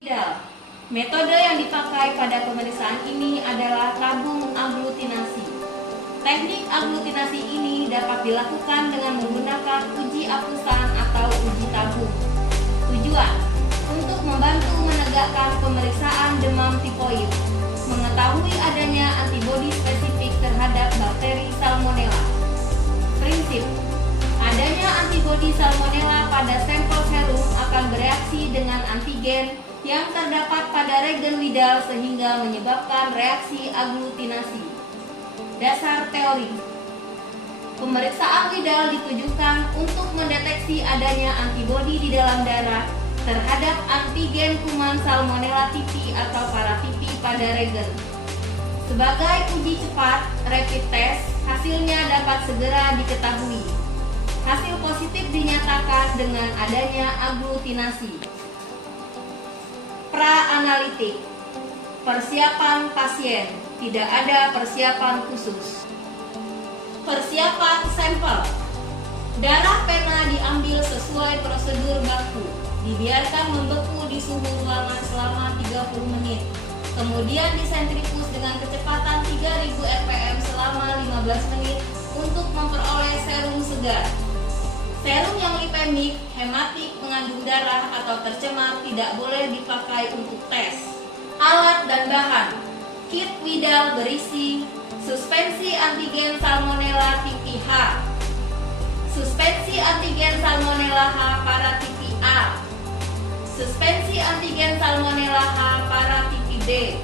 Tidak. Metode yang dipakai pada pemeriksaan ini adalah tabung aglutinasi. Teknik aglutinasi ini dapat dilakukan dengan menggunakan uji apusan atau uji tabung. Tujuan: untuk membantu menegakkan pemeriksaan demam tifoid, mengetahui adanya antibodi spesifik terhadap bakteri Salmonella. Prinsip: adanya antibodi Salmonella pada sampel serum akan bereaksi dengan antigen yang terdapat pada regen Widal sehingga menyebabkan reaksi aglutinasi. Dasar teori: pemeriksaan Widal ditujukan untuk mendeteksi adanya antibodi di dalam darah terhadap antigen kuman Salmonella typhi atau paratyphi pada regen. Sebagai uji cepat, rapid test, hasilnya dapat segera diketahui. Hasil positif dinyatakan dengan adanya aglutinasi. Pra-analitik: persiapan pasien, tidak ada persiapan khusus. Persiapan sampel: darah pena diambil sesuai prosedur baku, dibiarkan membeku di suhu ruangan selama 30 menit, kemudian disentrifuge dengan kecepatan 3000 rpm selama 15 menit untuk memperoleh serum segar. Serum yang lipemik, hematik, mengandung darah atau tercemar tidak boleh dipakai untuk tes. Alat dan bahan: kit Widal berisi suspensi antigen Salmonella typhi H, suspensi antigen Salmonella H paratyphi A, suspensi antigen Salmonella H paratyphi D,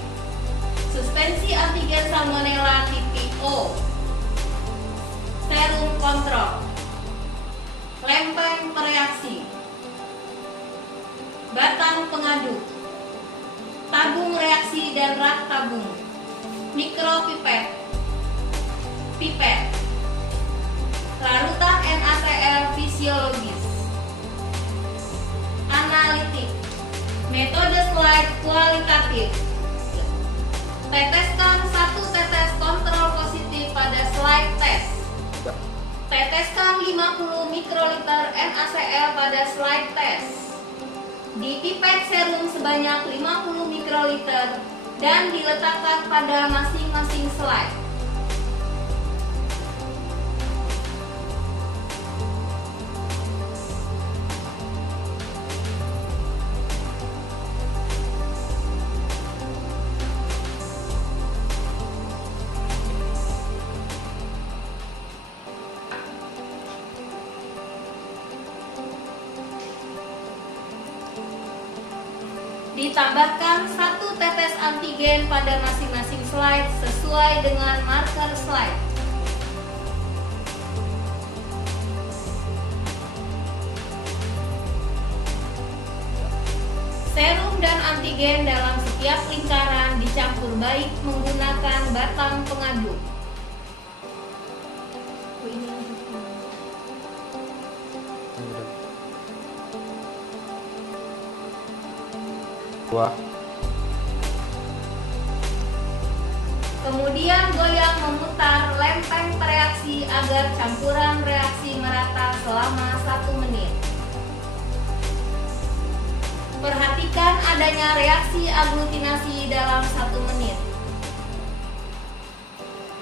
suspensi antigen Salmonella typhi O, serum kontrol, lempeng pereaksi, batang pengaduk, tabung reaksi dan rak tabung, mikropipet, pipet, larutan NaCl fisiologis. Analitik: metode slide kualitatif. Teteskan 1 tetes kontrol positif pada slide test. Teteskan 50 mikroliter NaCl pada slide test. Dipipet serum sebanyak 50 mikroliter dan diletakkan pada masing-masing slide. Ditambahkan 1 tetes antigen pada masing-masing slide sesuai dengan marker slide. Serum dan antigen dalam setiap lingkaran dicampur baik menggunakan batang pengaduk. Kemudian goyang memutar lempeng pereaksi agar campuran reaksi merata selama 1 menit. Perhatikan adanya reaksi aglutinasi dalam 1 menit.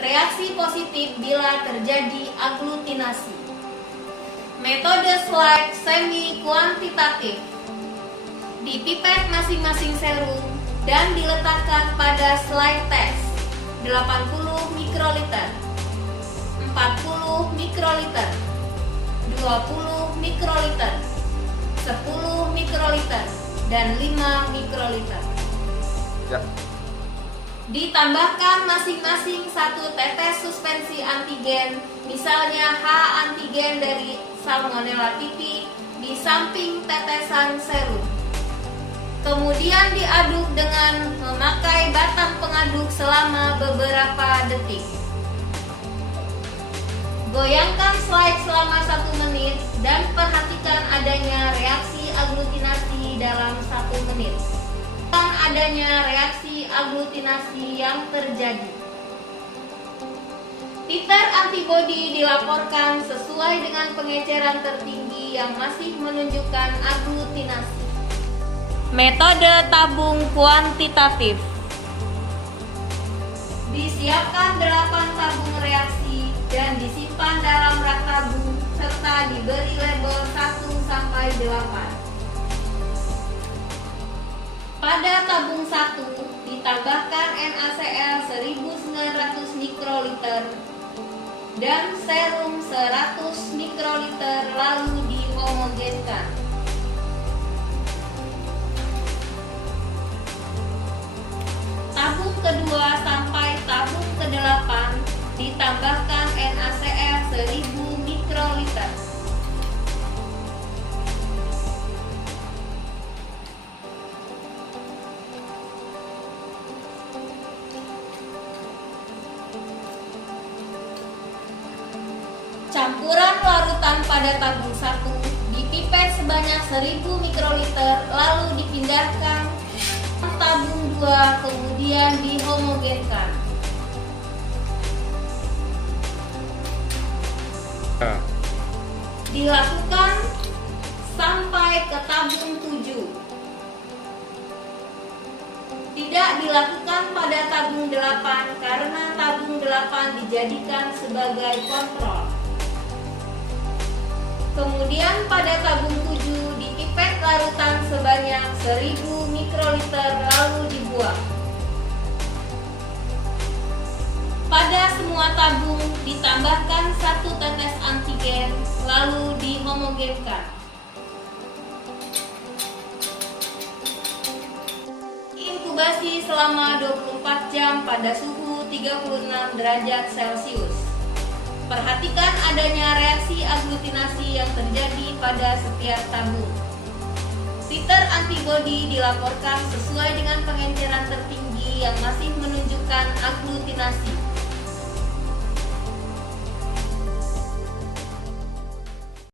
Reaksi positif bila terjadi aglutinasi. Metode slide semi kuantitatif. Dipipet masing-masing serum dan diletakkan pada slide test. 80 mikroliter, 40 mikroliter, 20 mikroliter, 10 mikroliter, dan 5 mikroliter. Ya. Ditambahkan masing-masing 1 tetes suspensi antigen, misalnya H antigen dari Salmonella typhi di samping tetesan serum. Kemudian diaduk dengan memakai batang pengaduk selama beberapa detik. Goyangkan slide selama 1 menit dan perhatikan adanya reaksi aglutinasi dalam 1 menit. Adanya reaksi aglutinasi yang terjadi. Titer antibodi dilaporkan sesuai dengan pengeceran tertinggi yang masih menunjukkan aglutinasi. Metode tabung kuantitatif. Disiapkan 8 tabung reaksi dan disimpan dalam rak tabung serta diberi label 1 sampai 8. Pada tabung 1 ditambahkan NaCl 1900 mikroliter dan serum 100 mikroliter lalu dihomogenkan. Tabung kedua sampai tabung ke-8 ditambahkan NaCl 1000 mikroliter. Campuran larutan pada tabung 1 dipipet sebanyak 1000 mikroliter lalu dipindahkan ke tabung 2 kemudian dihomogenkan. Dilakukan sampai ke tabung 7. Tidak dilakukan pada tabung 8 karena tabung 8 dijadikan sebagai kontrol. Kemudian pada tabung 7 dipipet larutan sebanyak 1000 mikroliter lalu dibuang. Pada semua tabung ditambahkan 1 tetes antigen lalu dihomogenkan. Inkubasi selama 24 jam pada suhu 36 derajat Celcius. Perhatikan adanya reaksi aglutinasi yang terjadi pada setiap tabung. Titer antibodi dilaporkan sesuai dengan pengenceran tertinggi yang masih menunjukkan aglutinasi.